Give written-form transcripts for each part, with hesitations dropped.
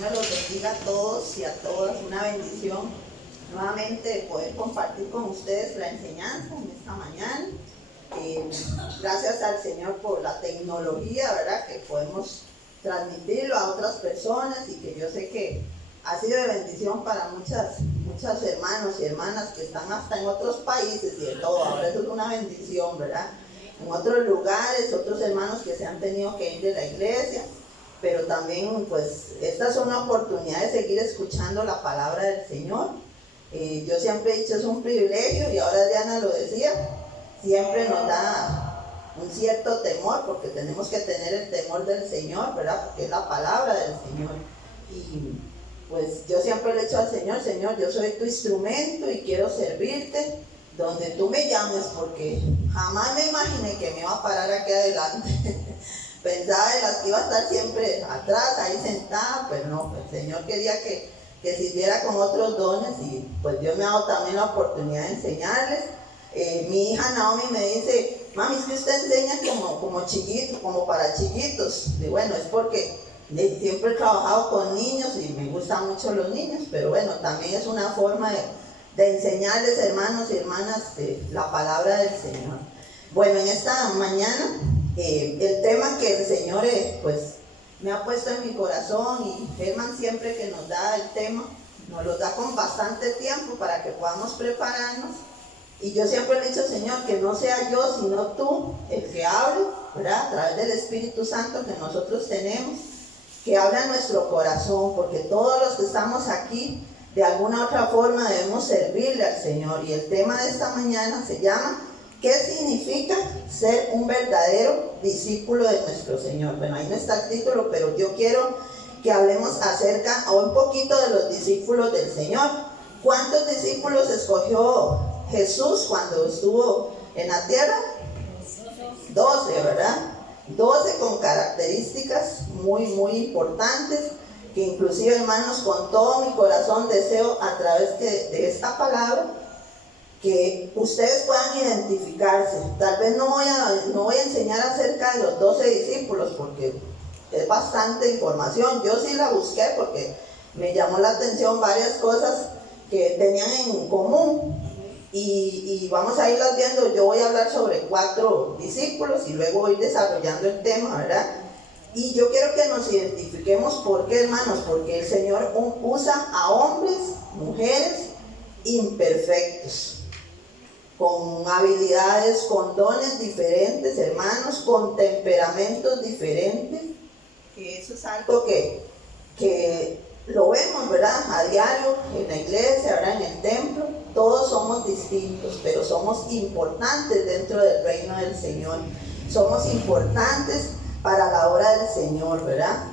Me los bendiga a todos y a todas. Una bendición nuevamente poder compartir con ustedes la enseñanza en esta mañana. Gracias al Señor por la tecnología, ¿verdad? Que podemos transmitirlo a otras personas y que yo sé que ha sido de bendición para muchos hermanos y hermanas que están hasta en otros países y de todo. Ahora eso es una bendición, ¿verdad? En otros lugares, otros hermanos que se han tenido que ir de la iglesia, pero también pues esta es una oportunidad de seguir escuchando la palabra del Señor. Yo siempre he dicho, es un privilegio, y ahora Diana lo decía, siempre nos da un cierto temor, porque tenemos que tener el temor del Señor, ¿verdad? Porque es la palabra del Señor. Y pues yo siempre le he dicho al Señor, Señor, yo soy tu instrumento y quiero servirte donde tú me llames, porque jamás me imaginé que me iba a parar aquí adelante. Pensaba en las que iba a estar siempre atrás, ahí sentada, pero no, el Señor quería que sirviera con otros dones, y pues Dios me ha dado también la oportunidad de enseñarles. Mi hija Naomi me dice, mami, es que usted enseña como chiquito, como para chiquitos. Y bueno, es porque siempre he trabajado con niños y me gustan mucho los niños, pero bueno, también es una forma de enseñarles, hermanos y hermanas, la palabra del Señor. Bueno, en esta mañana, el tema que el Señor pues me ha puesto en mi corazón, y Germán siempre que nos da el tema, nos lo da con bastante tiempo para que podamos prepararnos. Y yo siempre le he dicho, Señor, que no sea yo, sino tú el que hable, ¿verdad? A través del Espíritu Santo que nosotros tenemos, que habla en nuestro corazón, porque todos los que estamos aquí, de alguna u otra forma debemos servirle al Señor. Y el tema de esta mañana se llama, ¿qué significa ser un verdadero discípulo de nuestro Señor? Bueno, ahí no está el título, pero yo quiero que hablemos acerca o un poquito de los discípulos del Señor. ¿Cuántos discípulos escogió Jesús cuando estuvo en la tierra? 12, ¿verdad? 12 con características muy importantes, que inclusive, hermanos, con todo mi corazón deseo a través de esta palabra que ustedes puedan identificarse. Tal vez no voy a enseñar acerca de los 12 discípulos porque es bastante información. Yo sí la busqué porque me llamó la atención varias cosas que tenían en común, y vamos a irlas viendo. Yo voy a hablar sobre 4 discípulos y luego voy desarrollando el tema, ¿verdad? Y yo quiero que nos identifiquemos. ¿Por qué, hermanos? Porque el Señor usa a hombres, mujeres imperfectos, con habilidades, con dones diferentes, hermanos, con temperamentos diferentes. Que eso es algo que lo vemos, ¿verdad? A diario, en la iglesia, ¿verdad? En el templo. Todos somos distintos, pero somos importantes dentro del reino del Señor. Somos importantes para la obra del Señor, ¿verdad?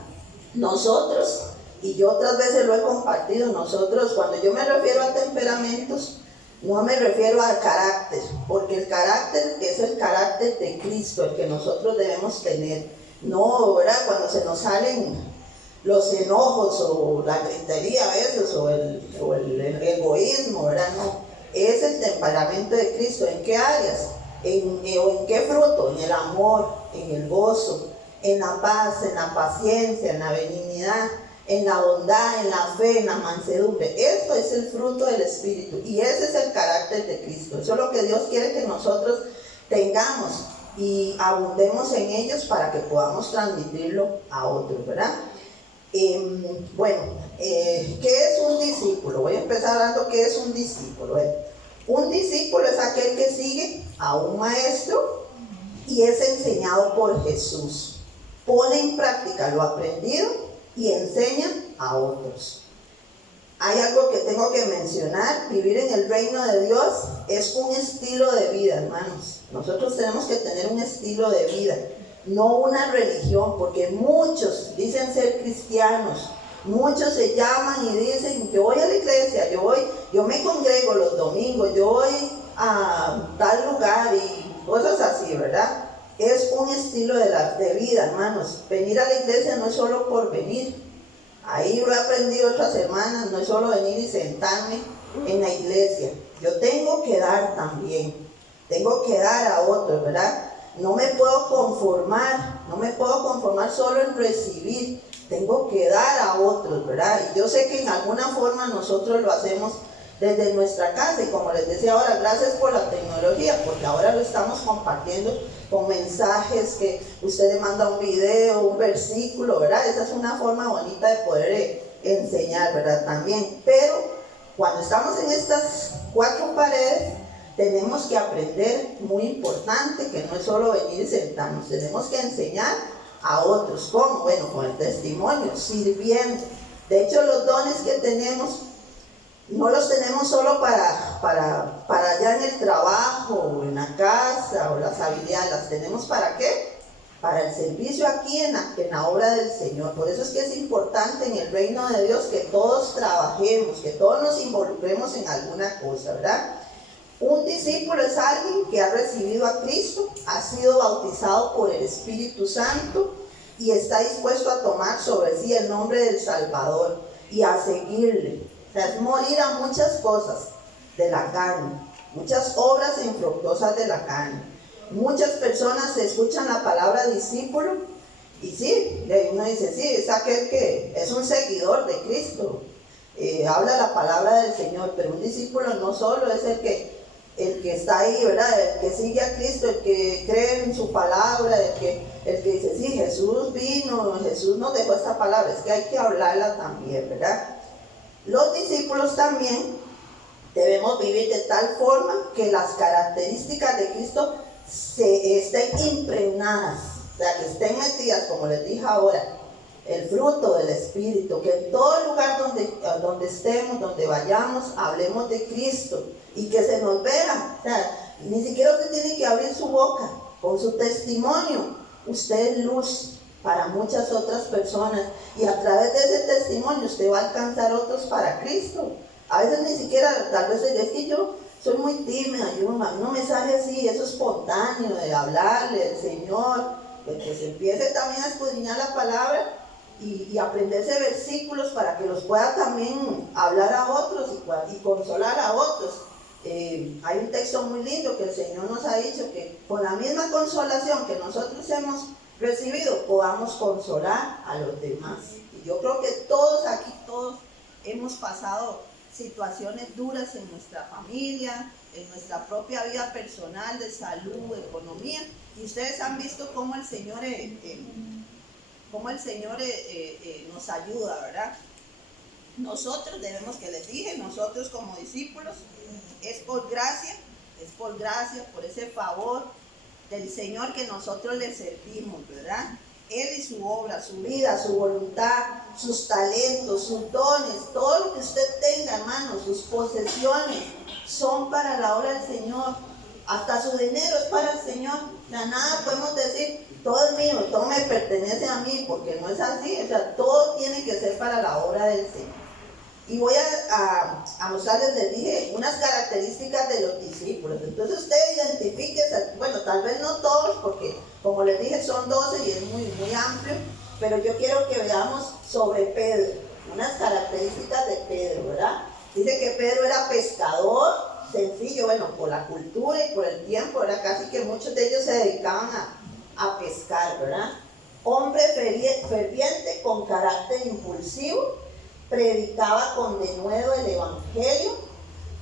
Nosotros, y yo otras veces lo he compartido, nosotros, cuando yo me refiero a temperamentos, no me refiero al carácter, porque el carácter es el carácter de Cristo, el que nosotros debemos tener. No, ¿verdad? Cuando se nos salen los enojos o la gritería a veces, o el egoísmo, ¿verdad? No, es el temperamento de Cristo. ¿En qué áreas? ¿En qué fruto? En el amor, en el gozo, en la paz, en la paciencia, en la benignidad, en la bondad, en la fe, en la mansedumbre. Esto es el fruto del Espíritu, y ese es el carácter de Cristo. Eso es lo que Dios quiere que nosotros tengamos y abundemos en ellos para que podamos transmitirlo a otros, ¿verdad? ¿Qué es un discípulo? Voy a empezar hablando qué es un discípulo. Un discípulo es aquel que sigue a un maestro y es enseñado por Jesús. Pone en práctica lo aprendido y enseña a otros. Hay algo que tengo que mencionar: vivir en el reino de Dios es un estilo de vida, hermanos. Nosotros tenemos que tener un estilo de vida, no una religión, porque muchos dicen ser cristianos, muchos se llaman y dicen, yo voy a la iglesia, yo me congrego los domingos, yo voy a tal lugar y cosas así, ¿verdad? Es un estilo de vida, hermanos. Venir a la iglesia no es solo por venir. Ahí lo he aprendido otras hermanas, no es solo venir y sentarme en la iglesia. Yo tengo que dar también, tengo que dar a otros, ¿verdad? No me puedo conformar solo en recibir. tengo que dar a otros, ¿verdad? Y yo sé que en alguna forma nosotros lo hacemos desde nuestra casa, y como les decía ahora, gracias por la tecnología, porque ahora lo estamos compartiendo con mensajes que usted le manda un video, un versículo, ¿verdad? Esa es una forma bonita de poder enseñar, ¿verdad? También, pero cuando estamos en estas 4 paredes, tenemos que aprender, muy importante, que no es solo venir y sentarnos, tenemos que enseñar a otros. ¿Cómo? Bueno, con el testimonio, sirviendo. De hecho, los dones que tenemos, no los tenemos solo para allá en el trabajo, o en la casa, o las habilidades, las tenemos ¿para qué? Para el servicio aquí en la obra del Señor. Por eso es que es importante en el reino de Dios que todos trabajemos, que todos nos involucremos en alguna cosa, ¿verdad? Un discípulo es alguien que ha recibido a Cristo, ha sido bautizado por el Espíritu Santo y está dispuesto a tomar sobre sí el nombre del Salvador y a seguirle. O sea, es morir a muchas cosas de la carne, muchas obras infructuosas de la carne. Muchas personas escuchan la palabra discípulo y sí, uno dice, sí, es aquel que es un seguidor de Cristo, habla la palabra del Señor, pero un discípulo no solo es el que está ahí, ¿verdad? El que sigue a Cristo, el que cree en su palabra, el que dice, sí, Jesús vino, Jesús nos dejó esta palabra, es que hay que hablarla también, ¿verdad? Los discípulos también debemos vivir de tal forma que las características de Cristo estén impregnadas, o sea, que estén metidas, como les dije ahora, el fruto del Espíritu, que en todo lugar donde estemos, donde vayamos, hablemos de Cristo y que se nos vea. O sea, ni siquiera usted tiene que abrir su boca. Con su testimonio, usted es luz para muchas otras personas, y a través de ese testimonio usted va a alcanzar otros para Cristo. A veces ni siquiera, tal vez es que yo soy muy tímida, no me sale así, eso espontáneo de hablarle al Señor, de que se empiece también a escudriñar la palabra y aprenderse versículos para que los pueda también hablar a otros y consolar a otros. Hay un texto muy lindo que el Señor nos ha dicho que con la misma consolación que nosotros hemos recibido, podamos consolar a los demás. Y yo creo que todos aquí, todos hemos pasado situaciones duras en nuestra familia, en nuestra propia vida personal, de salud, economía, y ustedes han visto cómo el Señor nos ayuda, ¿verdad? Nosotros debemos, que les dije, nosotros como discípulos, es por gracia, por ese favor del Señor que nosotros le servimos, ¿verdad? Él y su obra, su vida, su voluntad, sus talentos, sus dones, todo lo que usted tenga, hermano, sus posesiones, son para la obra del Señor. Hasta su dinero es para el Señor. O sea, nada podemos decir, todo es mío, todo me pertenece a mí, porque no es así. O sea, todo tiene que ser para la obra del Señor. Y voy a mostrarles, les dije, unas características de los discípulos. Entonces usted identifique, bueno, tal vez no todos, porque como les dije son 12 y es muy, muy amplio, pero yo quiero que veamos sobre Pedro, unas características de Pedro, ¿verdad? Dice que Pedro era pescador, sencillo, bueno, por la cultura y por el tiempo, ¿verdad? Casi que muchos de ellos se dedicaban a pescar, ¿verdad? Hombre ferviente, con carácter impulsivo, predicaba con denuedo el Evangelio,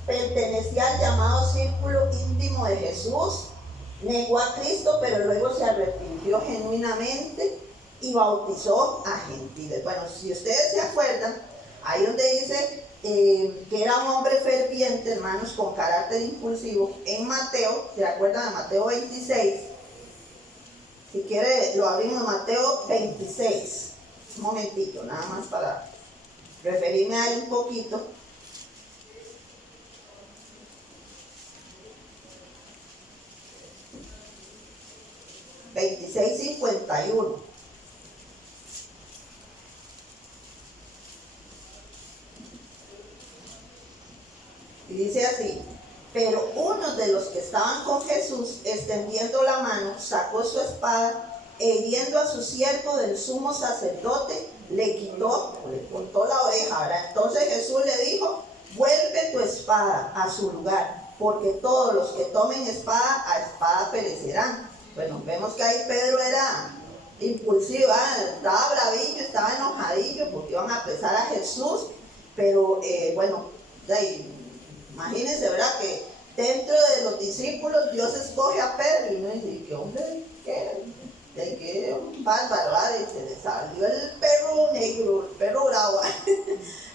pertenecía al llamado círculo íntimo de Jesús, negó a Cristo, pero luego se arrepintió genuinamente y bautizó a gentiles. Bueno, si ustedes se acuerdan, ahí donde dice que era un hombre ferviente, hermanos, con carácter impulsivo, en Mateo, ¿se acuerdan de Mateo 26? Si quiere, lo abrimos, Mateo 26. Un momentito, nada más para referirme a él un poquito. (26:51) y dice así: pero uno de los que estaban con Jesús, extendiendo la mano, sacó su espada e hiriendo a su siervo del sumo sacerdote, le cortó la oreja, ¿verdad? Entonces Jesús le dijo: vuelve tu espada a su lugar, porque todos los que tomen espada, a espada perecerán. Bueno, vemos que ahí Pedro era impulsiva, estaba bravillo, estaba enojadillo porque iban a apresar a Jesús, pero bueno, imagínense, ¿verdad? Que dentro de los discípulos Dios escoge a Pedro y uno dice, ¿qué hombre? ¿Qué bárbaro? Y se le salió el perro negro, el perro bravo.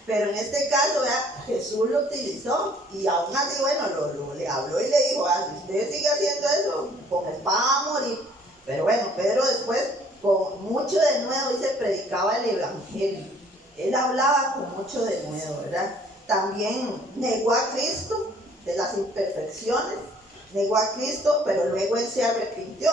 Pero en este caso, ¿verdad? Jesús lo utilizó y aún así, bueno, le habló y le dijo, si usted sigue haciendo eso, con espada va a morir. Pero bueno, Pedro después, con mucho denuedo, dice, predicaba el evangelio. Él hablaba con mucho denuedo, ¿verdad? También negó a Cristo de las imperfecciones, negó a Cristo, pero luego él se arrepintió.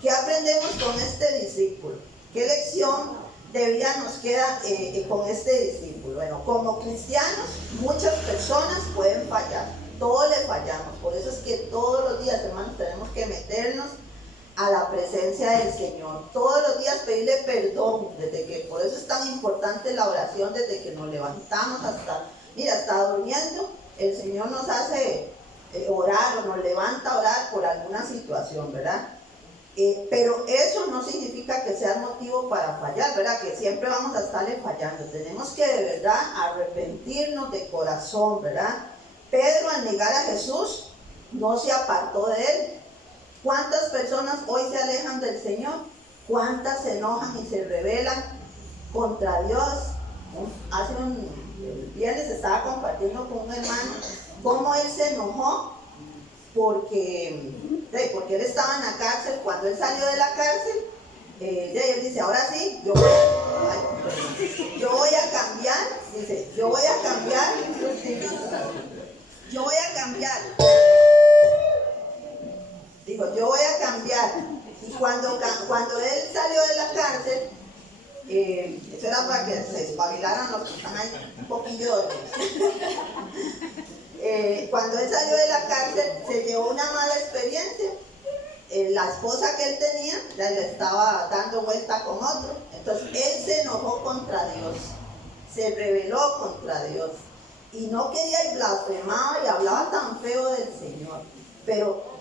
¿Qué aprendemos con este discípulo? ¿Qué lección de vida nos queda con este discípulo? Bueno, como cristianos, muchas personas pueden fallar, todos le fallamos. Por eso es que todos los días, hermanos, tenemos que meternos a la presencia del Señor. Todos los días pedirle perdón, por eso es tan importante la oración, desde que nos levantamos hasta durmiendo, el Señor nos hace orar o nos levanta a orar por alguna situación, ¿verdad? Pero eso no significa que sea motivo para fallar, ¿verdad? Que siempre vamos a estarle fallando. Tenemos que de verdad arrepentirnos de corazón, ¿verdad? Pedro, al negar a Jesús, no se apartó de él. ¿Cuántas personas hoy se alejan del Señor? ¿Cuántas se enojan y se rebelan contra Dios? El viernes estaba compartiendo con un hermano cómo él se enojó porque él estaba en la cárcel. Cuando él salió de la cárcel, él dice, ahora sí, yo voy a cambiar, dice, yo voy a cambiar. Dijo, yo voy a cambiar. Y cuando él salió de la cárcel, eso era para que se espabilaran los que están ahí un poquillo dormidos. Cuando él salió de la cárcel, se llevó una mala experiencia. La esposa que él tenía le estaba dando vuelta con otro. Entonces él se enojó contra Dios, se rebeló contra Dios y no quería, y blasfemaba y hablaba tan feo del Señor. Pero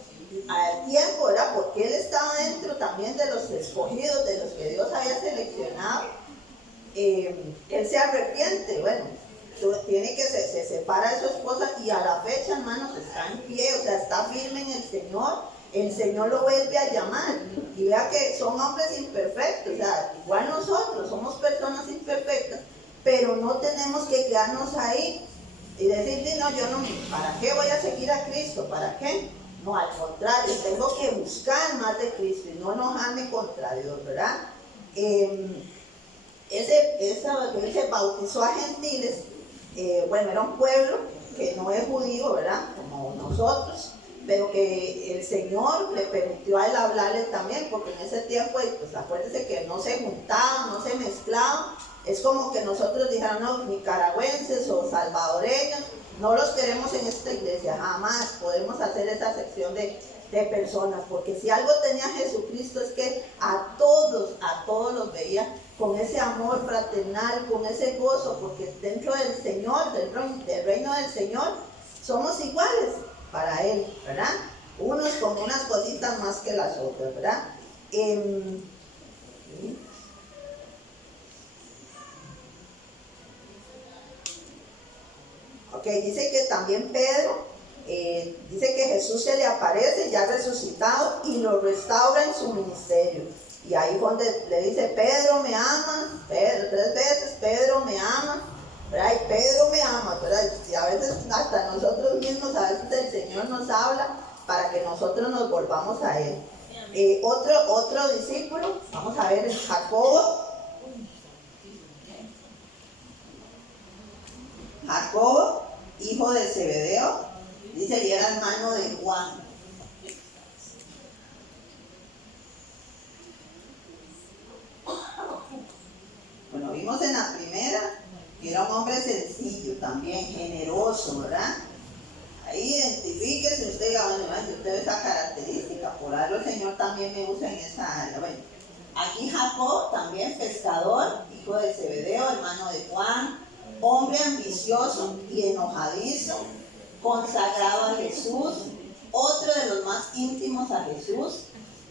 al tiempo, ¿verdad? Porque él estaba dentro también de los escogidos, de los que Dios había seleccionado, él se arrepiente. Bueno, tiene que se separa de su esposa y a la fecha, hermanos, está en pie, o sea, está firme en el Señor. El Señor lo vuelve a llamar y vea que son hombres imperfectos, o sea, igual nosotros somos personas imperfectas, pero no tenemos que quedarnos ahí y decir, no, yo no, ¿para qué voy a seguir a Cristo? ¿Para qué? No, al contrario, tengo que buscar más de Cristo y no enojarme contra Dios, ¿verdad? Se bautizó a gentiles. Bueno, era un pueblo que no es judío, ¿verdad? Como nosotros, pero que el Señor le permitió a él hablarle también, porque en ese tiempo, pues acuérdense que no se juntaban, no se mezclaban. Es como que nosotros dijéramos, no, nicaragüenses o salvadoreños, no los queremos en esta iglesia, jamás podemos hacer esa sección de personas, porque si algo tenía Jesucristo es que a todos los veía con ese amor fraternal, con ese gozo, porque dentro del Señor, del reino del Señor, somos iguales para Él, ¿verdad? Unos con unas cositas más que las otras, ¿verdad? Ok, dice que también Pedro, dice que Jesús se le aparece ya resucitado y lo restaura en su ministerio. Y ahí donde le dice, Pedro me ama, Pedro, 3 veces, Pedro me ama, ¿verdad? Y Pedro me ama, ¿verdad? Y a veces hasta nosotros mismos, a veces el Señor nos habla para que nosotros nos volvamos a Él. Otro discípulo, vamos a ver, Jacobo, hijo de Zebedeo, dice, y era hermano de Juan. Bueno, vimos en la primera que era un hombre sencillo, también generoso, ¿verdad? Ahí identifíquese, usted diga, bueno, yo tengo esa característica, por algo el Señor también me usa en esa área. Bueno, aquí Jacob, también pescador, hijo de Zebedeo, hermano de Juan, hombre ambicioso y enojadizo, consagrado a Jesús, otro de los más íntimos a Jesús.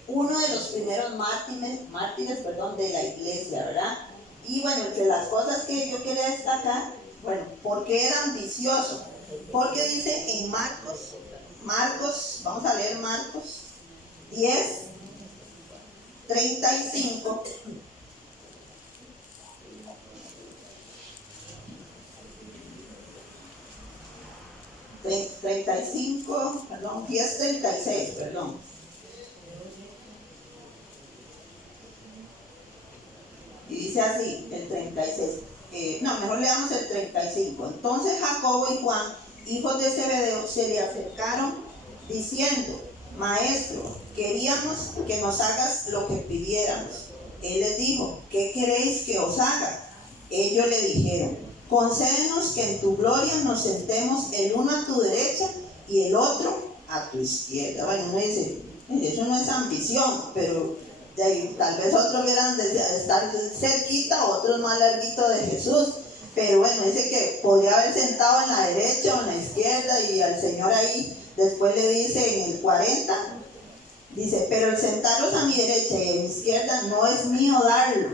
uno de los primeros mártires de la iglesia, ¿verdad? Y bueno, entre las cosas que yo quería destacar, bueno, ¿por qué era ambicioso? Porque dice en Marcos, vamos a leer Marcos 10, 35. 35, perdón, 10:36, perdón. Y dice así, el 36. Mejor leamos el 35. Entonces Jacobo y Juan, hijos de Zebedeo, se le acercaron diciendo: Maestro, queríamos que nos hagas lo que pidiéramos. Él les dijo: ¿qué queréis que os haga? Ellos le dijeron: concédenos que en tu gloria nos sentemos el uno a tu derecha y el otro a tu izquierda. Bueno, uno dice, eso no es ambición, pero de ahí, tal vez otros quieran estar cerquita, otros más larguito de Jesús. Pero bueno, dice que podría haber sentado en la derecha o en la izquierda, y al Señor ahí después le dice en el 40, dice: pero el sentaros a mi derecha y a mi izquierda no es mío darlo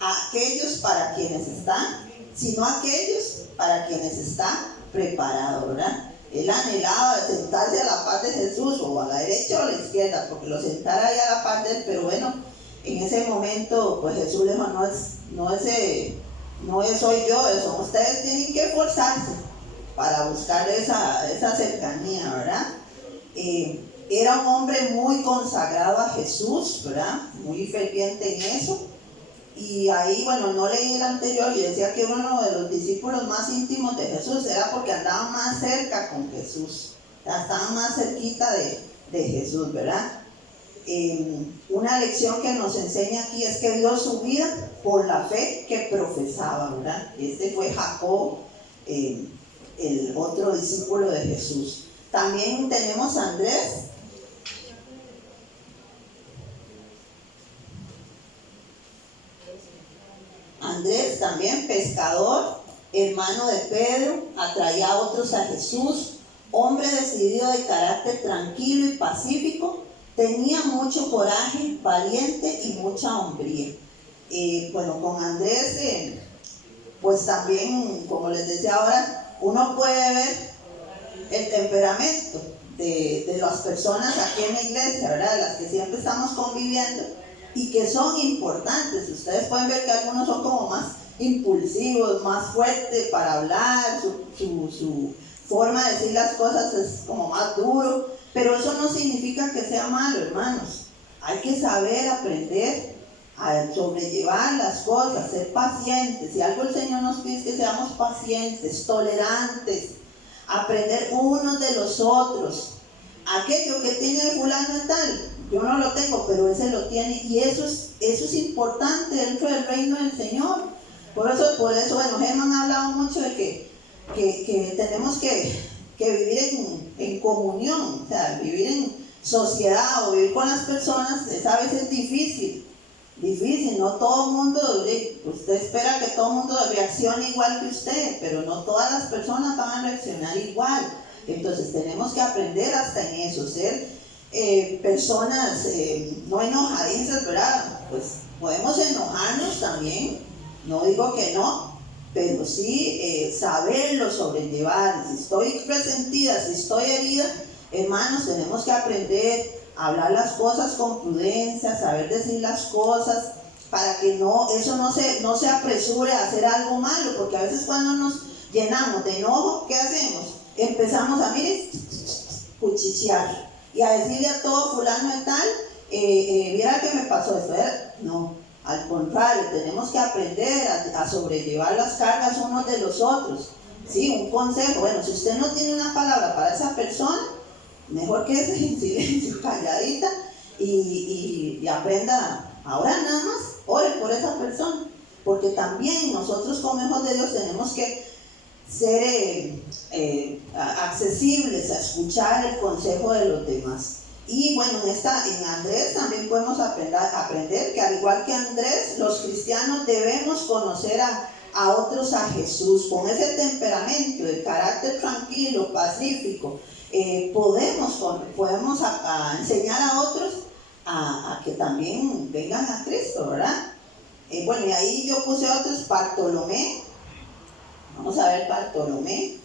a aquellos para quienes están, sino a aquellos para quienes está preparado, ¿verdad? Él anhelaba sentarse a la par de Jesús, o a la derecha o a la izquierda, porque lo sentara ahí a la par de él. Pero bueno, en ese momento pues Jesús le dijo: no es soy yo, son ustedes, tienen que esforzarse para buscar esa cercanía, ¿verdad? Era un hombre muy consagrado a Jesús, ¿verdad? Muy ferviente en eso. Y ahí, bueno, no leí el anterior, y decía que uno de los discípulos más íntimos de Jesús era porque andaba más cerca con Jesús, estaba más cerquita de Jesús, ¿verdad? Una lección que nos enseña aquí es que dio su vida por la fe que profesaba, ¿verdad? Este fue Jacob, el otro discípulo de Jesús. También tenemos a Andrés. Andrés, también pescador, hermano de Pedro, atraía a otros a Jesús, hombre decidido, de carácter tranquilo y pacífico, tenía mucho coraje, valiente y mucha hombría. Bueno, con Andrés, pues también, como les decía ahora, uno puede ver el temperamento de las personas aquí en la iglesia, ¿verdad? De las que siempre estamos conviviendo y que son importantes. Ustedes pueden ver que algunos son como más impulsivos, más fuertes para hablar, su forma de decir las cosas es como más duro, pero eso no significa que sea malo, hermanos. Hay que saber aprender a sobrellevar las cosas, ser pacientes. Si algo el Señor nos pide es que seamos pacientes, tolerantes, aprender unos de los otros. Aquello que tiene el fulano y tal, yo no lo tengo, pero ese lo tiene, y eso es importante dentro del reino del Señor. Por eso bueno, Germán ha hablado mucho de que tenemos que vivir en comunión, o sea, vivir en sociedad o vivir con las personas. A veces difícil, no todo el mundo, usted espera que todo el mundo reaccione igual que usted, pero no todas las personas van a reaccionar igual. Entonces tenemos que aprender hasta en eso, ser personas no enojadizas, ¿verdad? Pues podemos enojarnos también, no digo que no, pero sí saberlo sobrellevar. Si estoy resentida, si estoy herida, hermanos, tenemos que aprender a hablar las cosas con prudencia, saber decir las cosas, para que eso no se apresure a hacer algo malo, porque a veces cuando nos llenamos de enojo, ¿qué hacemos? Empezamos a, cuchichear y a decirle a todo fulano y tal, mira que me pasó esto. No, al contrario, tenemos que aprender a sobrellevar las cargas unos de los otros. Sí, un consejo: bueno, si usted no tiene una palabra para esa persona, mejor quédese en silencio, calladita, y aprenda. Ahora nada más, ore por esa persona, porque también nosotros como hijos de Dios tenemos que ser accesibles a escuchar el consejo de los demás. Y bueno, en Andrés también podemos aprender que, al igual que Andrés, los cristianos debemos conocer a otros a Jesús. Con ese temperamento de carácter tranquilo, pacífico, podemos enseñar a otros a que también vengan a Cristo, ¿verdad? Bueno, y ahí yo puse otros, Bartolomé. Vamos a ver Bartolomé.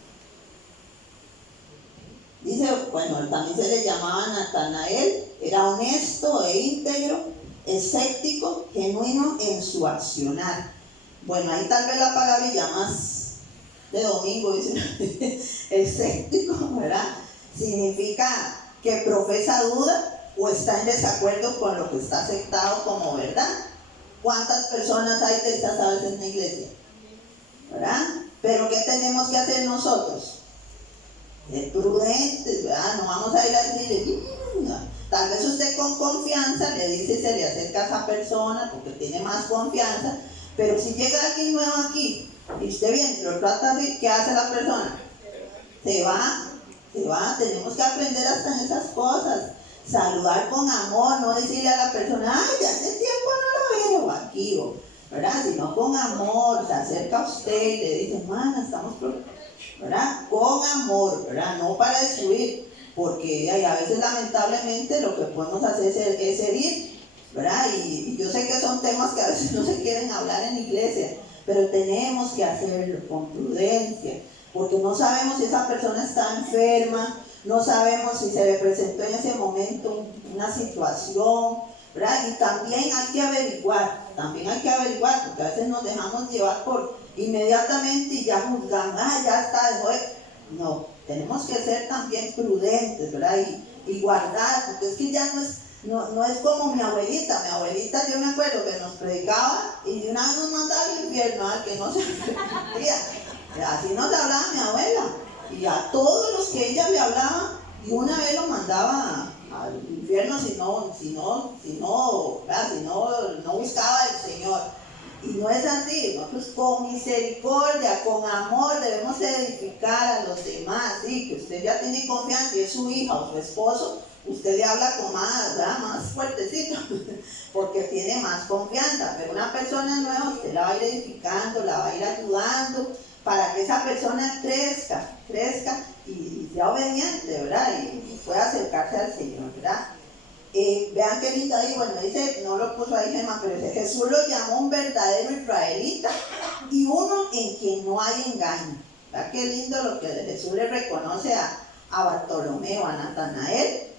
Dice, bueno, también se le llamaba Natanael, era honesto e íntegro, escéptico, genuino en su accionar. Bueno, ahí tal vez la palabrilla más de domingo, dice, escéptico, ¿verdad? Significa que profesa duda o está en desacuerdo con lo que está aceptado como verdad. ¿Cuántas personas hay de estas a veces en la iglesia? ¿Verdad? Pero ¿qué tenemos que hacer nosotros? Prudentes, ¿verdad? No vamos a ir a decirle, tal vez usted con confianza le dice, se le acerca a esa persona porque tiene más confianza, pero si llega alguien nuevo aquí y usted viene, lo trata así, ¿qué hace la persona? Se va, tenemos que aprender hasta en esas cosas, saludar con amor, no decirle a la persona, ay, ya hace tiempo no lo veo aquí, ¿verdad? Sino con amor, se acerca a usted y le dice, hermana, estamos preocupados, ¿verdad? Con amor, ¿verdad? No para destruir, porque a veces lamentablemente lo que podemos hacer es herir, ¿verdad? Y yo sé que son temas que a veces no se quieren hablar en la iglesia, pero tenemos que hacerlo con prudencia, porque no sabemos si esa persona está enferma, no sabemos si se le presentó en ese momento una situación, ¿verdad? Y también hay que averiguar, porque a veces nos dejamos llevar por inmediatamente y ya juzgamos, ya está, después. No, tenemos que ser también prudentes, ¿verdad? Y guardar, porque es que ya no es como mi abuelita, yo me acuerdo que nos predicaba y de una vez nos mandaba al infierno, que no se arrepentía. Así nos hablaba mi abuela, y a todos los que ella le hablaba, y una vez lo mandaba al infierno si no buscaba al Señor. Y no es así, nosotros con misericordia, con amor debemos edificar a los demás, ¿sí? Que usted ya tiene confianza y es su hija o su esposo, usted le habla con más fuertecito, porque tiene más confianza, pero una persona nueva usted la va a ir edificando, la va a ir ayudando, para que esa persona crezca y sea obediente, ¿verdad? Y pueda acercarse al Señor, ¿verdad? Vean qué lindo ahí, bueno, dice, no lo puso ahí Gemma, pero dice, Jesús lo llamó un verdadero israelita y uno en quien no hay engaño. ¿Verdad qué lindo lo que Jesús le reconoce a Bartolomeo, a Natanael?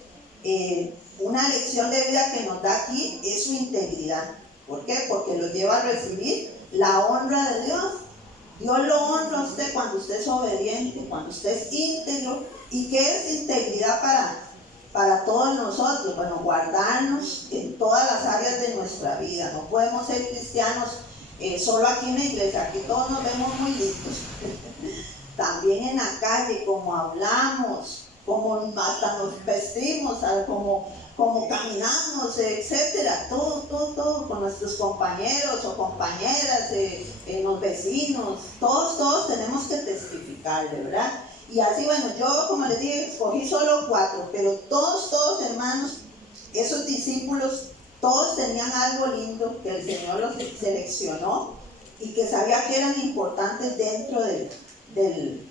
Una lección de vida que nos da aquí es su integridad. ¿Por qué? Porque lo lleva a recibir la honra de Dios. Dios lo honra a usted cuando usted es obediente, cuando usted es íntegro. ¿Y qué es integridad para todos nosotros? Bueno, guardarnos en todas las áreas de nuestra vida. No podemos ser cristianos solo aquí en la iglesia, aquí todos nos vemos muy listos. También en la calle, como hablamos, como hasta nos vestimos, como caminamos, etcétera, todo con nuestros compañeros o compañeras, los vecinos, todos tenemos que testificar, de verdad. Y así, bueno, yo como les dije, escogí solo 4, pero todos hermanos, esos discípulos, todos tenían algo lindo que el Señor los seleccionó y que sabía que eran importantes dentro del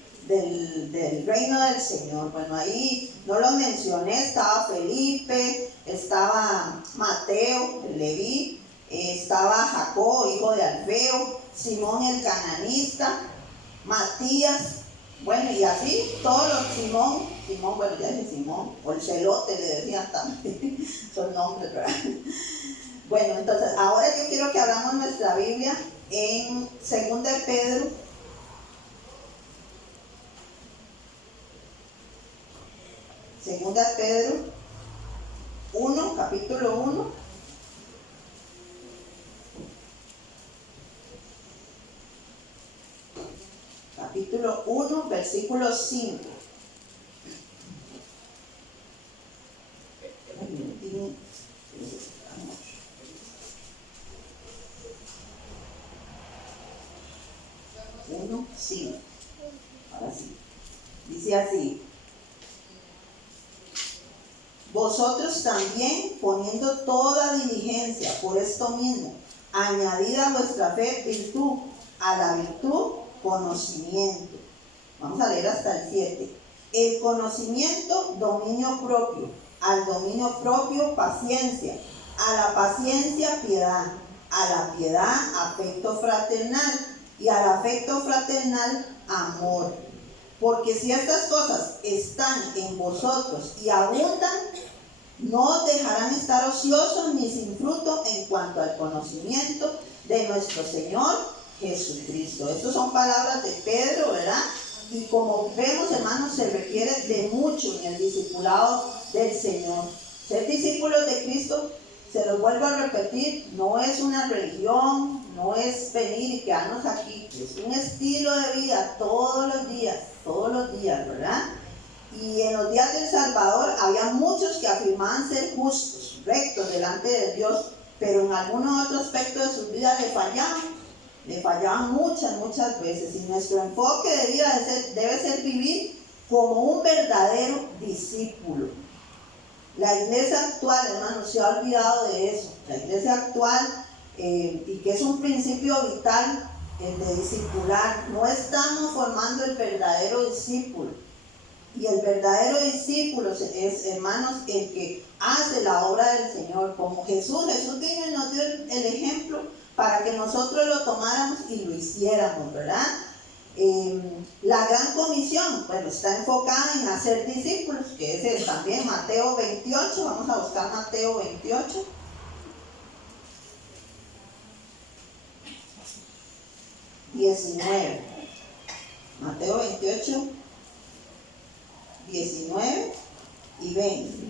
reino del Señor. Bueno, ahí no los mencioné, estaba Felipe, estaba Mateo, el Leví, estaba Jacob, hijo de Alfeo, Simón el cananista, Matías, bueno, y así todos los Simón, bueno, ya dije Simón, o el celote le decían también, son nombres, ¿verdad? Bueno, entonces, ahora yo quiero que abramos nuestra Biblia en 2 de Pedro. Segunda de Pedro 1, capítulo 1. Capítulo 1, versículo 5. Sí, ahora sí. Dice así: vosotros también, poniendo toda diligencia por esto mismo, añadid a vuestra fe virtud, a la virtud conocimiento. Vamos a leer hasta el 7. El conocimiento, dominio propio, al dominio propio paciencia, a la paciencia piedad, a la piedad afecto fraternal y al afecto fraternal amor. Porque si estas cosas están en vosotros y abundan, no os dejarán estar ociosos ni sin fruto en cuanto al conocimiento de nuestro Señor Jesucristo. Estas son palabras de Pedro, ¿verdad? Y como vemos, hermanos, se requiere de mucho en el discipulado del Señor. Ser discípulos de Cristo, se los vuelvo a repetir, no es una religión, no es venir y quedarnos aquí, es un estilo de vida todos los días, ¿verdad? Y en los días del Salvador había muchos que afirmaban ser justos, rectos delante de Dios, pero en algunos otros aspectos de sus vidas le fallaban muchas veces. Y nuestro enfoque debe ser vivir como un verdadero discípulo. La iglesia actual, hermanos, se ha olvidado de eso. La iglesia actual, y que es un principio vital, el de discipular, no estamos formando el verdadero discípulo. Y el verdadero discípulo es, hermanos, el que hace la obra del Señor, como Jesús vino y nos dio el ejemplo para que nosotros lo tomáramos y lo hiciéramos, ¿verdad? La gran comisión, bueno, está enfocada en hacer discípulos, que es también Mateo 28, vamos a buscar Mateo 28. Mateo 28, 19 y 20.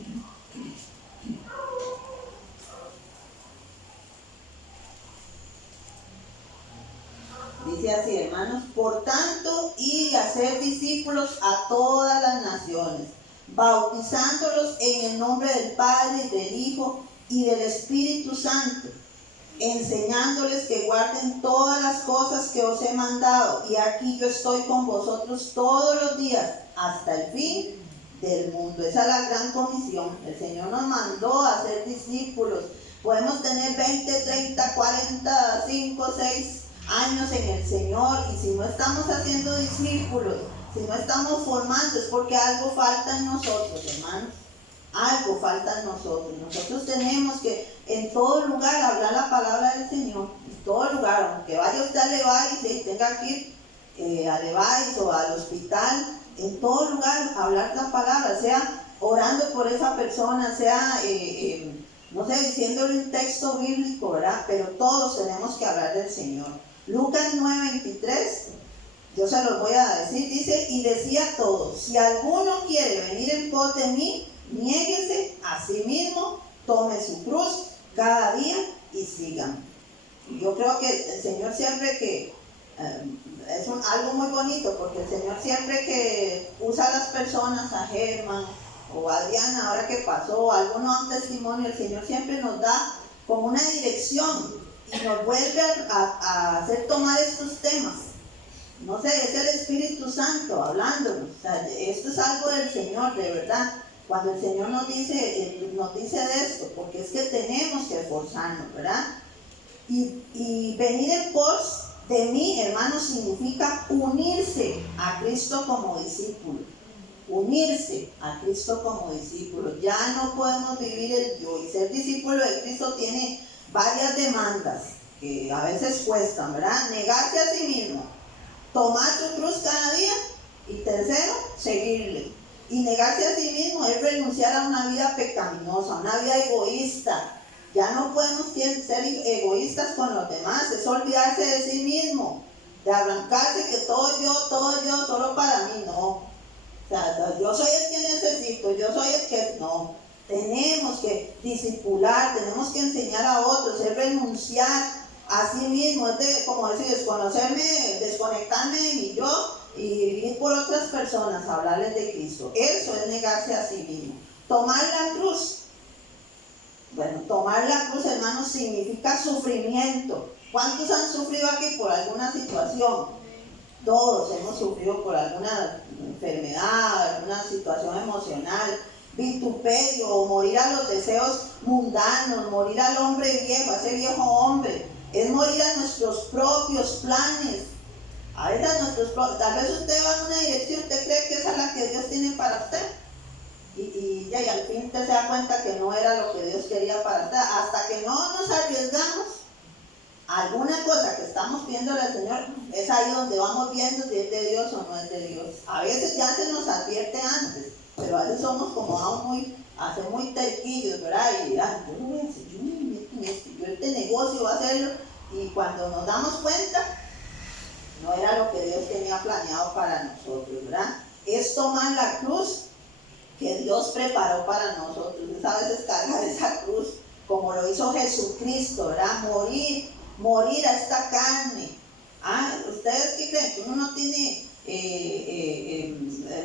Dice así, hermanos: por tanto, id a ser discípulos a todas las naciones, bautizándolos en el nombre del Padre, y del Hijo y del Espíritu Santo, enseñándoles que guarden todas las cosas que os he mandado, y aquí yo estoy con vosotros todos los días hasta el fin del mundo. Esa es la gran comisión. El Señor nos mandó a ser discípulos. Podemos tener 20, 30, 40, 5, 6 años en el Señor, y si no estamos haciendo discípulos, si no estamos formando, es porque algo falta en nosotros, hermanos. Algo falta en nosotros. Nosotros tenemos que en todo lugar hablar la palabra del Señor. En todo lugar, aunque vaya usted a Levi's y tenga que ir a Levi's o al hospital, en todo lugar hablar la palabra, sea orando por esa persona, sea no sé, diciéndole un texto bíblico, ¿verdad? Pero todos tenemos que hablar del Señor. Lucas 9:23, yo se los voy a decir, dice: y decía a todos, si alguno quiere venir en pos de mí, niéguese a sí mismo, tome su cruz cada día y sígame. Yo creo que el Señor siempre que, es algo muy bonito, porque el Señor siempre que usa a las personas, a Germán o a Adriana, ahora que pasó, algunos a un testimonio, el Señor siempre nos da como una dirección y nos vuelve a hacer tomar estos temas. No sé, es el Espíritu Santo hablándonos. O sea, esto es algo del Señor, de verdad. Cuando el Señor nos dice de esto, porque es que tenemos que esforzarnos, ¿verdad? Y venir en pos de mí, hermanos, significa unirse a Cristo como discípulo. Unirse a Cristo como discípulo. Ya no podemos vivir el yo. Y ser discípulo de Cristo tiene varias demandas que a veces cuestan, ¿verdad? Negarse a sí mismo, tomar su cruz cada día, y tercero, seguirle. Y negarse a sí mismo es renunciar a una vida pecaminosa, a una vida egoísta. Ya no podemos ser egoístas con los demás, es olvidarse de sí mismo, de arrancarse que todo yo, solo para mí, no. O sea, yo soy el que necesito, yo soy el que no. Tenemos que discipular, tenemos que enseñar a otros, es renunciar a sí mismo, es como decir, desconectarme de mi yo y vivir por otras personas, hablarles de Cristo. Eso es negarse a sí mismo. Tomar la cruz. Bueno, tomar la cruz, hermanos, significa sufrimiento. ¿Cuántos han sufrido aquí por alguna situación? Todos hemos sufrido por alguna enfermedad, alguna situación emocional, vituperio, o morir a los deseos mundanos, morir al hombre viejo, a ese viejo hombre. Es morir a nuestros propios planes. A veces tal vez usted va en una dirección, usted cree que esa es la que Dios tiene para usted. y al fin usted se da cuenta que no era lo que Dios quería para usted. Hasta que no nos arriesgamos a alguna cosa que estamos pidiéndole al Señor, es ahí donde vamos viendo si es de Dios o no es de Dios. A veces ya se nos advierte antes, pero a veces somos como muy terquillos, ¿verdad? Y yo lo voy a hacer, yo me meto en esto, yo este negocio voy a hacerlo, y cuando nos damos cuenta, no era lo que Dios tenía planeado para nosotros, ¿verdad? Es tomar la cruz que Dios preparó para nosotros. Es a veces cargar esa cruz, como lo hizo Jesucristo, ¿verdad? Morir a esta carne. ¿Ustedes qué creen? Que uno no tiene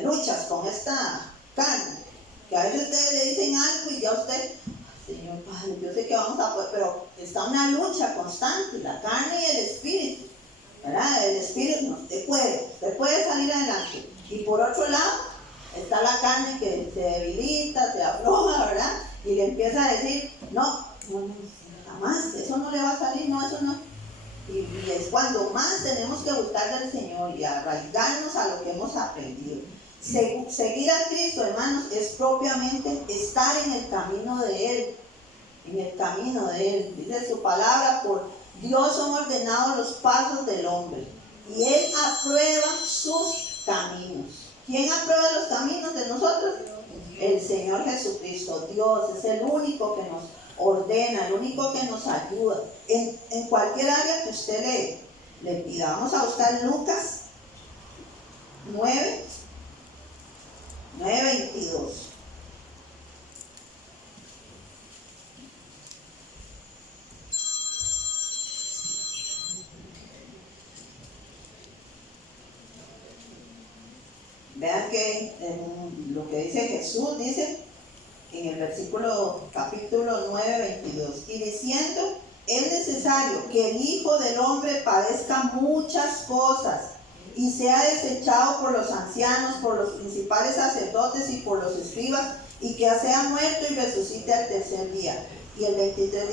luchas con esta carne. Que a veces ustedes le dicen algo y ya usted, Señor Padre, yo sé que vamos a poder, pero está una lucha constante, la carne y el espíritu, ¿verdad? El espíritu, no, usted puede salir adelante. Y por otro lado, está la carne que se debilita, se afloja, ¿verdad? Y le empieza a decir, no, jamás, eso no le va a salir, no, eso no. Y es cuando más tenemos que buscar del Señor y arraigarnos a lo que hemos aprendido. Seguir a Cristo, hermanos, es propiamente estar en el camino de Él. En el camino de Él. Dice su palabra, por Dios son ordenados los pasos del hombre. Y Él aprueba sus caminos. ¿Quién aprueba los caminos de nosotros? El Señor Jesucristo. Dios es el único que nos ordena, el único que nos ayuda. En cualquier área que usted le pida. Vamos a buscar Lucas 9:22. Vean que lo que dice Jesús, dice en el capítulo 9:22, y diciendo, es necesario que el Hijo del Hombre padezca muchas cosas y sea desechado por los ancianos, por los principales sacerdotes y por los escribas, y que sea muerto y resucite al tercer día. Y el 23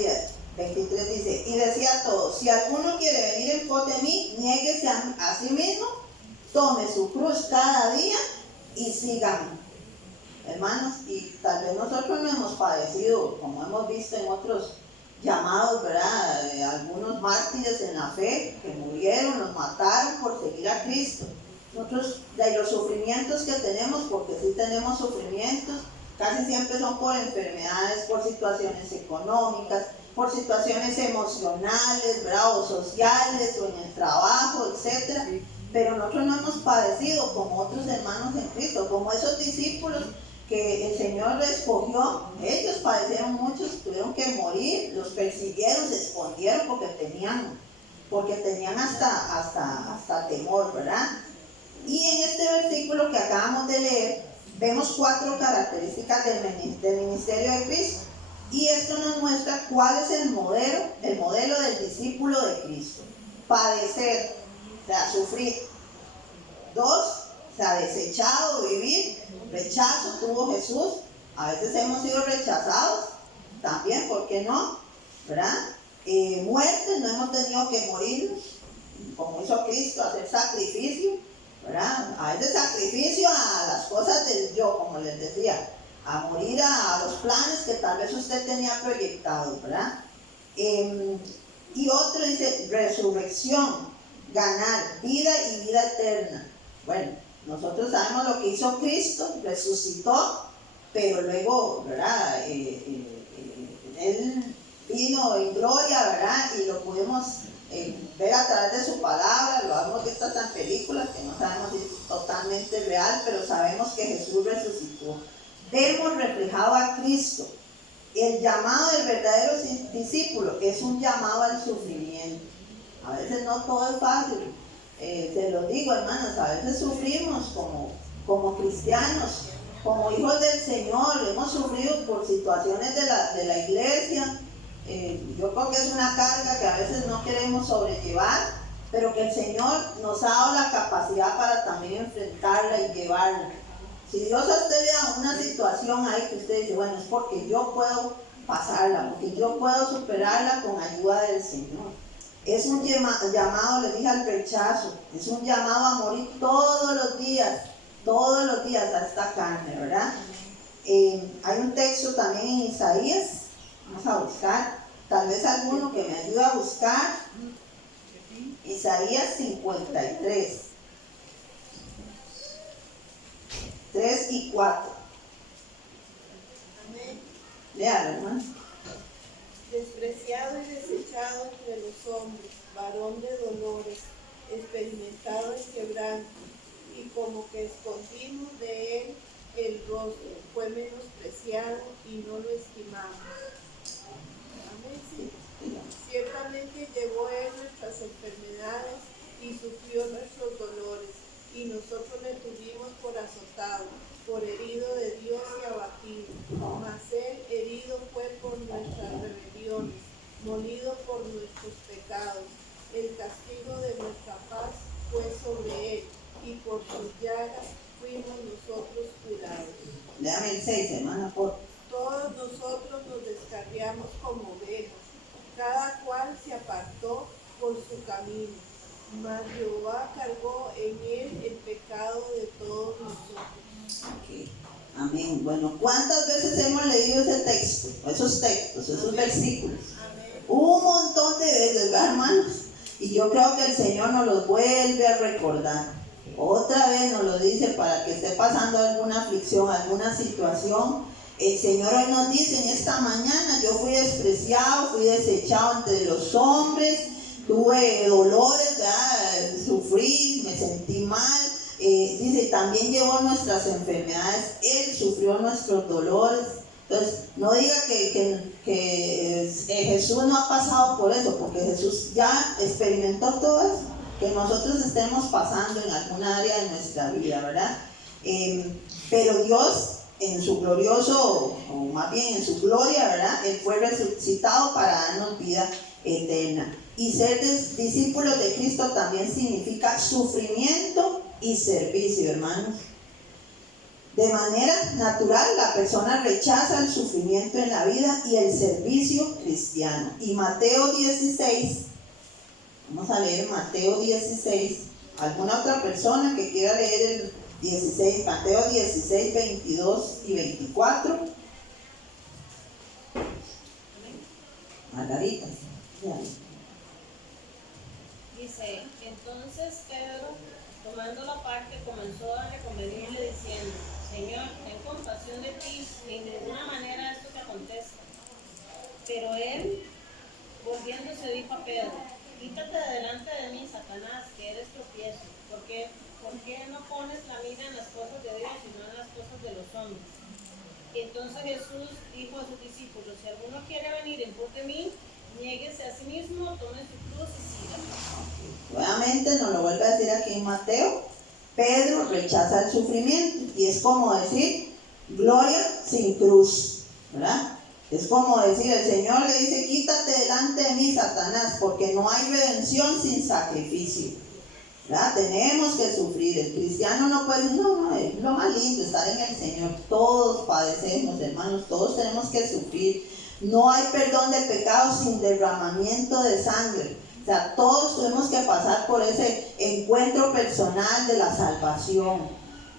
dice, y decía a todos, si alguno quiere venir en pos de mí, niéguese a sí mismo, tome su cruz cada día y sígame. Hermanos, y tal vez nosotros no hemos padecido, como hemos visto en otros llamados, ¿verdad? Algunos mártires en la fe que murieron, los mataron por seguir a Cristo. Nosotros, de los sufrimientos que tenemos, porque sí tenemos sufrimientos, casi siempre son por enfermedades, por situaciones económicas, por situaciones emocionales, ¿verdad? O sociales, o en el trabajo, etcétera. Pero nosotros no hemos padecido como otros hermanos en Cristo, como esos discípulos que el Señor escogió. Ellos padecieron muchos, tuvieron que morir, los persiguieron, se escondieron porque tenían hasta temor, ¿verdad? Y en este versículo que acabamos de leer, vemos 4 características del ministerio de Cristo. Y esto nos muestra cuál es el modelo del discípulo de Cristo. Padecer, o sea, sufrir. 2, se ha desechado vivir, rechazo tuvo Jesús. A veces hemos sido rechazados también, ¿por qué no? ¿Verdad? Muerte, no hemos tenido que morir como hizo Cristo, hacer sacrificio, ¿verdad? A veces sacrificio a las cosas del yo, como les decía, a morir a los planes que tal vez usted tenía proyectados, ¿verdad? Y otro dice resurrección, ganar vida y vida eterna. Bueno, nosotros sabemos lo que hizo Cristo, resucitó, pero luego, ¿verdad? Él vino en gloria, ¿verdad? Y lo pudimos ver a través de su palabra, lo hemos visto hasta en películas que no sabemos si es totalmente real, pero sabemos que Jesús resucitó. Vemos reflejado a Cristo. El llamado del verdadero discípulo es un llamado al sufrimiento. A veces no todo es fácil. Se lo digo, hermanos, a veces sufrimos como cristianos, como hijos del Señor. Hemos sufrido por situaciones de la iglesia. Yo creo que es una carga que a veces no queremos sobrellevar, pero que el Señor nos ha dado la capacidad para también enfrentarla y llevarla. Si Dios a usted le da una situación ahí que usted dice, bueno, es porque yo puedo pasarla, porque yo puedo superarla con ayuda del Señor. Es un llamado, le dije, al rechazo. Es un llamado a morir todos los días a esta carne, ¿verdad? Hay un texto también en Isaías, vamos a buscar, tal vez alguno que me ayude a buscar, Isaías 53, 3 y 4. Amén. Léalo, hermano. Despreciado y desechado entre los hombres, varón de dolores, experimentado en quebranto, y como que escondimos de él el rostro, fue menospreciado y no lo estimamos. Amén. Sí. Ciertamente llevó él nuestras enfermedades y sufrió nuestros dolores, y nosotros le tuvimos por azotado, por herido de Dios y abatido. Mas él herido fue por nuestras rebeliones, molido por nuestros pecados. El castigo de nuestra paz fue sobre él, y por sus llagas fuimos nosotros curados. Léame el 6, hermana, por Todos nosotros nos descarriamos como ovejas, cada cual se apartó por su camino, mas Jehová cargó en él el pecado de todos nosotros. aquí. Amén. Bueno, ¿cuántas veces hemos leído ese texto, esos textos, esos versículos? Amén. Un montón de veces, ¿verdad, hermanos? Y yo creo que el Señor nos los vuelve a recordar. Otra vez nos lo dice para que esté pasando alguna aflicción, alguna situación. El Señor hoy nos dice en esta mañana: yo fui despreciado, fui desechado entre los hombres, tuve dolores, ¿verdad? Sufrí, me sentí mal. Dice, también llevó nuestras enfermedades, Él sufrió nuestros dolores. Entonces, no diga que Jesús no ha pasado por eso, porque Jesús ya experimentó todo eso que nosotros estemos pasando en alguna área de nuestra vida, ¿verdad? Pero Dios, en su glorioso, o más bien en su gloria, ¿verdad? Él fue resucitado para darnos vida eterna. Y ser discípulos de Cristo también significa sufrimiento y servicio, hermanos. De manera natural, la persona rechaza el sufrimiento en la vida y el servicio cristiano. Y Mateo 16, vamos a leer Mateo 16. ¿Alguna otra persona que quiera leer el 16? Mateo 16, 22 y 24. Margarita. Dice, entonces Pedro, tomando la parte, comenzó a reconvenirle diciendo: Señor, ten compasión de ti, y en ninguna manera esto te acontezca. Pero él, volviéndose, dijo a Pedro: Quítate de delante de mí, Satanás, que eres tropiezo. ¿Por qué no pones la mira en las cosas de Dios, sino en las cosas de los hombres? Y entonces Jesús dijo a sus discípulos: Si alguno quiere venir en pos de mí, niéguese a sí mismo, tome su cruz y sígame. Nuevamente nos lo vuelve a decir aquí en Mateo. Pedro rechaza el sufrimiento y es como decir gloria sin cruz, ¿verdad? Es como decir, el Señor le dice: quítate delante de mí, Satanás, porque no hay redención sin sacrificio, ¿verdad? Tenemos que sufrir. El cristiano no puede decir: no, es lo más lindo estar en el Señor. Todos padecemos, hermanos, todos tenemos que sufrir. No hay perdón de pecados sin derramamiento de sangre. O sea, todos tenemos que pasar por ese encuentro personal de la salvación,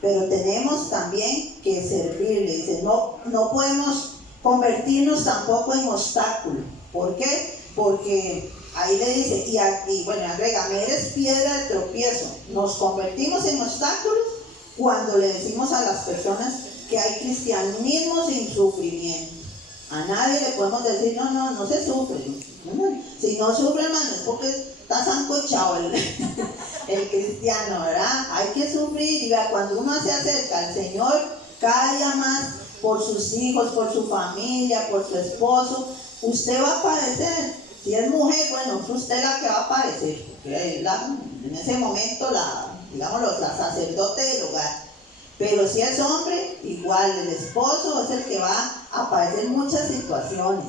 pero tenemos también que servirle. Dice, no podemos convertirnos tampoco en obstáculo. ¿Por qué? Porque ahí le dice, y bueno, agrega, me eres piedra de tropiezo. Nos convertimos en obstáculos cuando le decimos a las personas que hay cristianismo sin sufrimiento. A nadie le podemos decir, no se sufre. Si no sufre, hermano, es porque está sancochado el cristiano, ¿verdad? Hay que sufrir. Y vea, cuando uno se acerca al Señor, cada día más por sus hijos, por su familia, por su esposo, usted va a padecer. Si es mujer, bueno, es usted la que va a padecer, porque en ese momento la sacerdote del hogar. Pero si es hombre, igual el esposo es el que va a padecer muchas situaciones.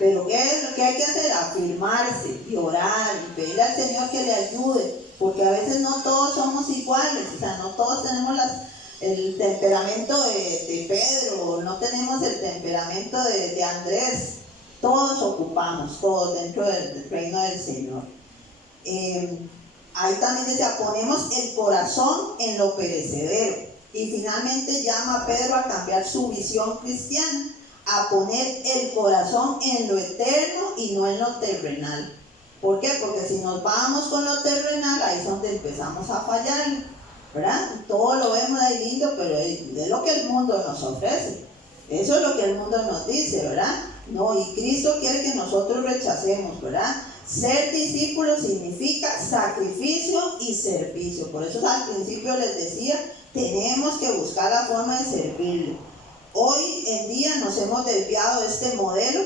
Pero ¿qué es lo que hay que hacer? Afirmarse y orar y pedirle al Señor que le ayude, porque a veces no todos somos iguales, o sea, no todos tenemos el temperamento de Pedro, no tenemos el temperamento de Andrés. Todos ocupamos, todos dentro del reino del Señor. Ahí también decía, ponemos el corazón en lo perecedero. Y finalmente llama a Pedro a cambiar su visión cristiana, a poner el corazón en lo eterno y no en lo terrenal. ¿Por qué? Porque si nos vamos con lo terrenal, ahí es donde empezamos a fallar, ¿verdad? Todo lo vemos ahí lindo, pero es lo que el mundo nos ofrece. Eso es lo que el mundo nos dice, ¿verdad? No, y Cristo quiere que nosotros rechacemos, ¿verdad? Ser discípulo significa sacrificio y servicio. Por eso al principio les decía, tenemos que buscar la forma de servirle. Hoy en día nos hemos desviado de este modelo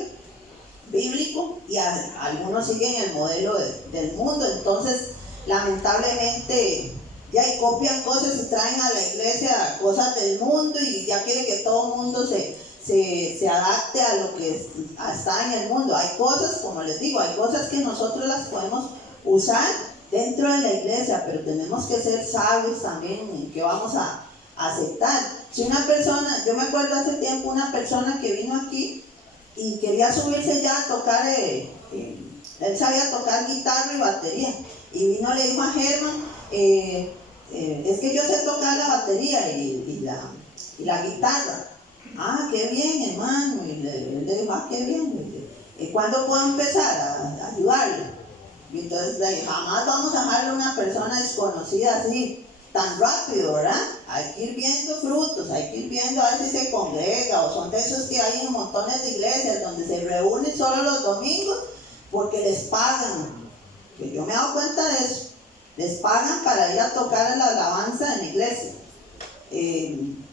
bíblico y algunos siguen el modelo del mundo. Entonces, lamentablemente, ya copian cosas y traen a la iglesia cosas del mundo y ya quiere que todo el mundo se adapte a lo que está en el mundo. Hay cosas, como les digo, hay cosas que nosotros las podemos usar dentro de la iglesia, pero tenemos que ser sabios también en qué vamos a aceptar. Si una persona, yo me acuerdo hace tiempo una persona que vino aquí y quería subirse ya a tocar, él sabía tocar guitarra y batería, y vino y le dijo a Germán, es que yo sé tocar la batería y la guitarra. Ah, qué bien, hermano. Y él le dijo, ah, qué bien. ¿Y cuándo puedo empezar a ayudarle? Y entonces le dije, jamás vamos a dejarle a una persona desconocida así, tan rápido, ¿verdad? Hay que ir viendo frutos, hay que ir viendo a ver si se congrega, o son de esos que hay en montones de iglesias donde se reúnen solo los domingos porque les pagan. Que yo me he dado cuenta de eso. Les pagan para ir a tocar la alabanza en la iglesia.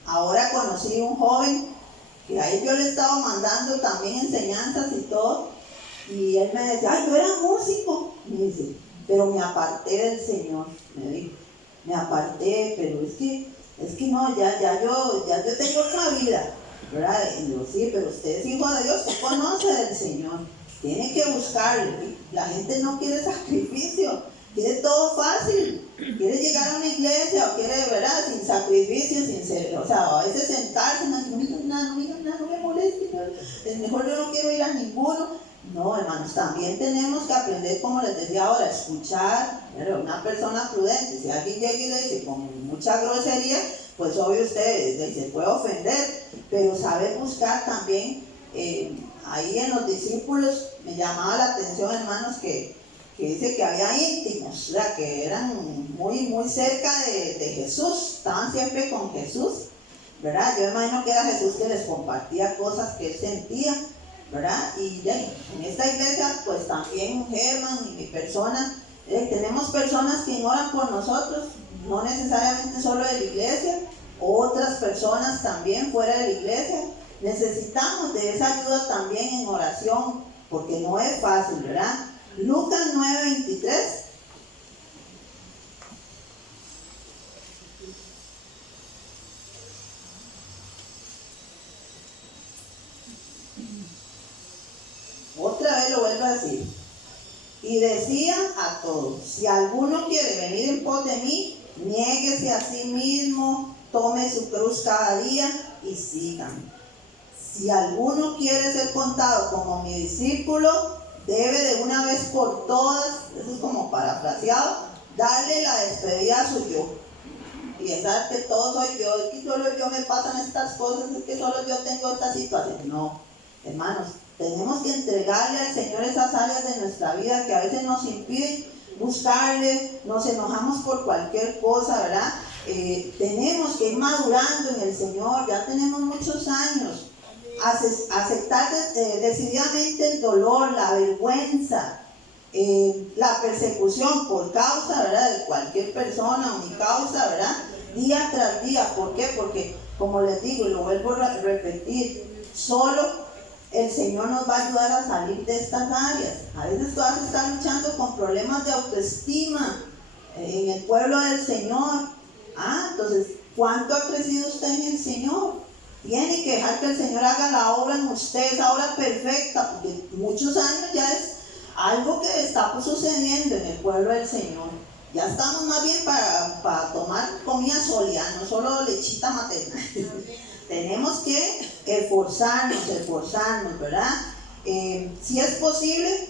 Ahora conocí un joven que a él yo le estaba mandando también enseñanzas y todo, y él me decía, ay, yo era músico, me dice, pero me aparté del Señor, me dijo, me aparté, pero es que no, ya yo tengo otra vida, ¿verdad? Y digo, sí, pero usted es hijo de Dios, usted conoce del Señor, tiene que buscarle. La gente no quiere sacrificio, quiere todo fácil, quiere llegar a una iglesia o quiere, ¿verdad? Sin sacrificio, sin ser, o sea, a veces sentarse, no digan nada, no me moleste, es mejor yo no quiero ir a ninguno. No, hermanos, también tenemos que aprender, como les decía ahora, escuchar, pero una persona prudente. Si alguien llega y le dice con mucha grosería, pues obvio usted se puede ofender, pero saber buscar también, ahí en los discípulos me llamaba la atención, hermanos, que dice que había íntimos, o sea, que eran muy, muy cerca de Jesús, estaban siempre con Jesús, ¿verdad? Yo imagino que era Jesús que les compartía cosas que él sentía, ¿verdad? Y en esta iglesia, pues también Germán y mi persona, tenemos personas que oran por nosotros, no necesariamente solo de la iglesia, otras personas también fuera de la iglesia. Necesitamos de esa ayuda también en oración, porque no es fácil, ¿verdad? Lucas 9:23. Otra vez lo vuelvo a decir. Y decía a todos, si alguno quiere venir en pos de mí, niéguese a sí mismo, tome su cruz cada día y síganme. Si alguno quiere ser contado como mi discípulo, debe de una vez por todas, eso es como parafraseado, darle la despedida a su yo. Y pensar que todo soy yo, es que solo yo me pasan estas cosas, es que solo yo tengo esta situación. No, hermanos, tenemos que entregarle al Señor esas áreas de nuestra vida que a veces nos impiden buscarle, nos enojamos por cualquier cosa, ¿verdad? Tenemos que ir madurando en el Señor, ya tenemos muchos años. Aceptar decididamente el dolor, la vergüenza, la persecución por causa, ¿verdad?, de cualquier persona o mi causa, ¿verdad?, día tras día. ¿Por qué? Porque, como les digo y lo vuelvo a repetir, solo el Señor nos va a ayudar a salir de estas áreas. A veces tú vas a estar luchando con problemas de autoestima en el pueblo del Señor. Entonces, ¿cuánto ha crecido usted en el Señor? Tiene que dejar que el Señor haga la obra en usted, esa obra perfecta, porque muchos años ya es algo que está sucediendo en el pueblo del Señor. Ya estamos más bien para tomar comida sólida, no solo lechita materna. Tenemos que esforzarnos, ¿verdad? Si es posible,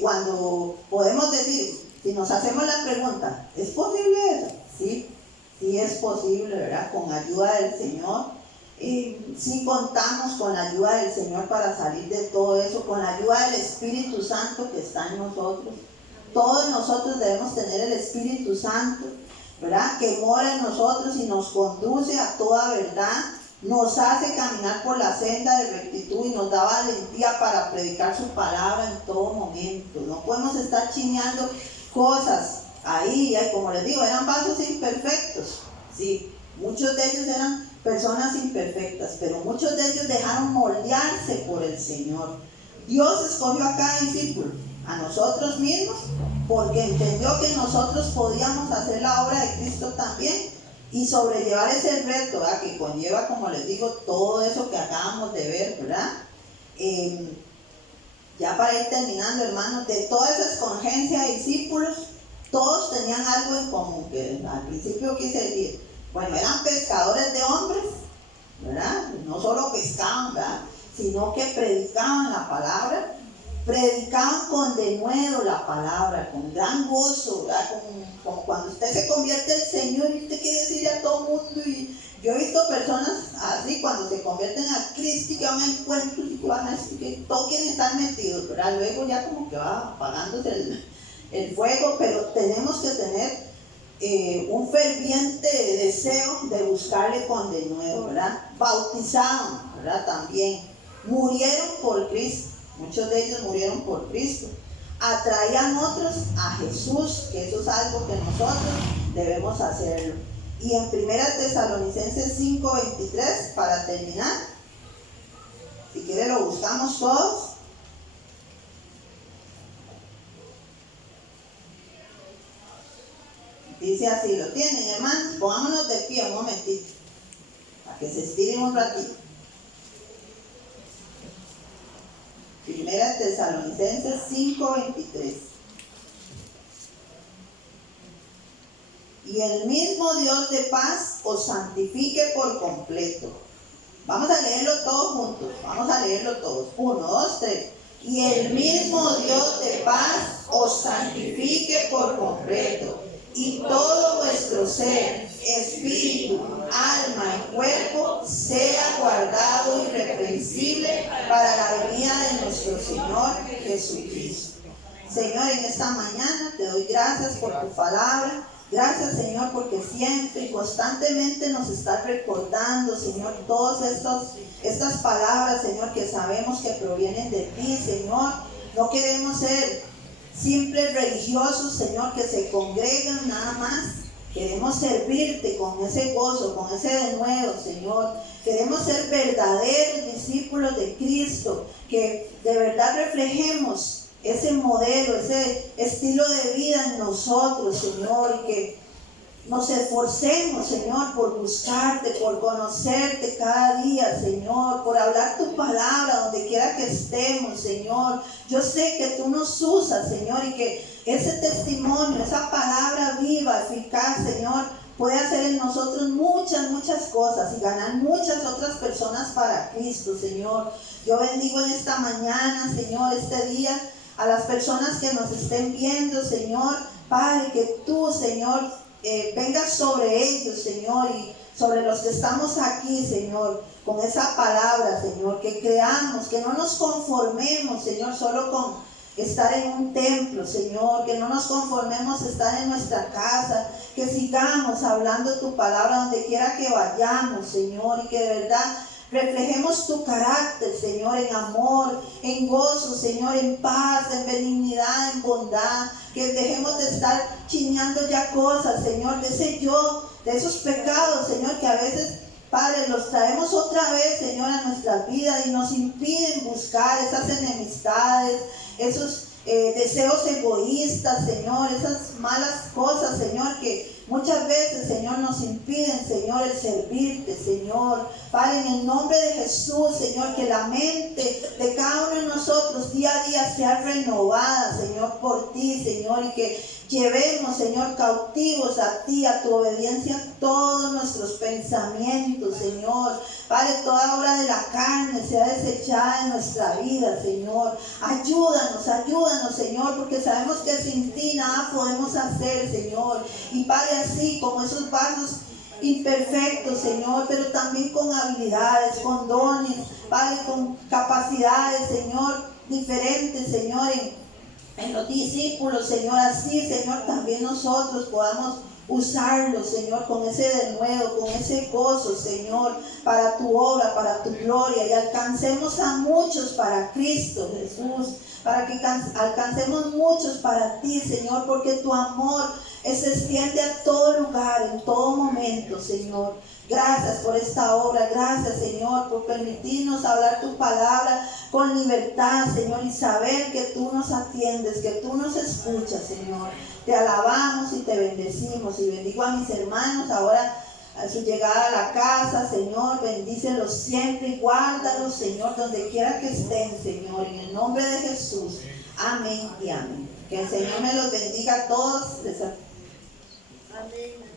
cuando podemos decir, si nos hacemos la pregunta, ¿es posible eso? Sí. sí es posible, ¿verdad? Con ayuda del Señor. Sí contamos con la ayuda del Señor para salir de todo eso, con la ayuda del Espíritu Santo que está en nosotros. Todos nosotros debemos tener el Espíritu Santo, ¿verdad? Que mora en nosotros y nos conduce a toda verdad, nos hace caminar por la senda de rectitud y nos da valentía para predicar su palabra en todo momento. No podemos estar chineando cosas ahí, como les digo, eran vasos imperfectos, sí, muchos de ellos eran personas imperfectas, pero muchos de ellos dejaron moldearse por el Señor. Dios escogió a cada discípulo, a nosotros mismos, porque entendió que nosotros podíamos hacer la obra de Cristo también y sobrellevar ese reto, ¿verdad? Que conlleva, como les digo, todo eso que acabamos de ver, ¿verdad? Ya para ir terminando, hermanos, de toda esa escogencia de discípulos, todos tenían algo en común, que al principio quise decir, bueno, eran pescadores de hombres, ¿verdad? No solo pescaban, ¿verdad? Sino que predicaban la palabra, predicaban con denuedo la palabra, con gran gozo, ¿verdad? Como cuando usted se convierte al Señor y usted quiere decirle a todo mundo. Y yo he visto personas así cuando se convierten a Cristo y que van a encuentros y que van a decir que todos quieren estar metidos, ¿verdad? Luego ya como que va apagándose el fuego, pero tenemos que tener un ferviente deseo de buscarle con denuedo, ¿verdad? Bautizaron, ¿verdad? También murieron por Cristo, muchos de ellos murieron por Cristo, atraían otros a Jesús, que eso es algo que nosotros debemos hacerlo. Y en 1 Tesalonicenses 5:23, para terminar, si quiere lo buscamos todos. Dice así, ¿lo tienen, hermanos? Pongámonos de pie un momentito, para que se estiren un ratito. 1 Tesalonicenses 5:23. Y el mismo Dios de paz os santifique por completo. Vamos a leerlo todos juntos, vamos a leerlo todos. 1, 2, 3. Y el mismo Dios de paz os santifique por completo. Y todo vuestro ser, espíritu, alma y cuerpo sea guardado irreprensible para la venida de nuestro Señor Jesucristo. Señor, en esta mañana te doy gracias por tu palabra. Gracias, Señor, porque siempre y constantemente nos estás recordando, Señor, todas estas palabras, Señor, que sabemos que provienen de ti, Señor. No queremos ser simples religiosos, Señor, que se congregan nada más. Queremos servirte con ese gozo, con ese denuedo, Señor. Queremos ser verdaderos discípulos de Cristo, que de verdad reflejemos ese modelo, ese estilo de vida en nosotros, Señor, y que nos esforcemos, Señor, por buscarte, por conocerte cada día, Señor, por hablar tu palabra donde quiera que estemos, Señor. Yo sé que tú nos usas, Señor, y que ese testimonio, esa palabra viva, eficaz, Señor, puede hacer en nosotros muchas cosas y ganar muchas otras personas para Cristo, Señor. Yo bendigo en esta mañana, Señor, este día, a las personas que nos estén viendo, Señor, Padre, que tú, Señor, vengas sobre ellos, Señor, y sobre los que estamos aquí, Señor, con esa palabra, Señor, que creamos, que no nos conformemos, Señor, solo con estar en un templo, Señor, que no nos conformemos estar en nuestra casa, que sigamos hablando tu palabra donde quiera que vayamos, Señor, y que de verdad reflejemos tu carácter, Señor, en amor, en gozo, Señor, en paz, en benignidad, en bondad. Que dejemos de estar chiñando ya cosas, Señor, de ese yo, de esos pecados, Señor, que a veces, Padre, los traemos otra vez, Señor, a nuestras vidas y nos impiden buscar esas enemistades, esos deseos egoístas, Señor, esas malas cosas, Señor, que muchas veces, Señor, nos impiden, Señor, el servirte, Señor. Padre, en el nombre de Jesús, Señor, que la mente de cada uno de nosotros día a día sea renovada, Señor, por ti, Señor, y que llevemos, Señor, cautivos a ti, a tu obediencia, todos nuestros pensamientos, Señor. Padre, toda obra de la carne sea desechada en nuestra vida, Señor. Ayúdanos, Señor, porque sabemos que sin ti nada podemos hacer, Señor. Y Padre, así como esos vasos imperfectos, Señor, pero también con habilidades, con dones, Padre, con capacidades, Señor, diferentes, Señor, en los discípulos, Señor, así, Señor, también nosotros podamos usarlo, Señor, con ese denuedo, con ese gozo, Señor, para tu obra, para tu gloria, y alcancemos a muchos para Cristo Jesús, para que alcancemos muchos para ti, Señor, porque tu amor se extiende a todo lugar, en todo momento, Señor. Gracias por esta obra, gracias, Señor, por permitirnos hablar tu palabra con libertad, Señor, y saber que tú nos atiendes, que tú nos escuchas, Señor. Te alabamos y te bendecimos, y bendigo a mis hermanos ahora a su llegada a la casa, Señor, bendícelos siempre y guárdalos, Señor, donde quiera que estén, Señor, en el nombre de Jesús. Amén y amén. Que el Señor me los bendiga a todos. Amén.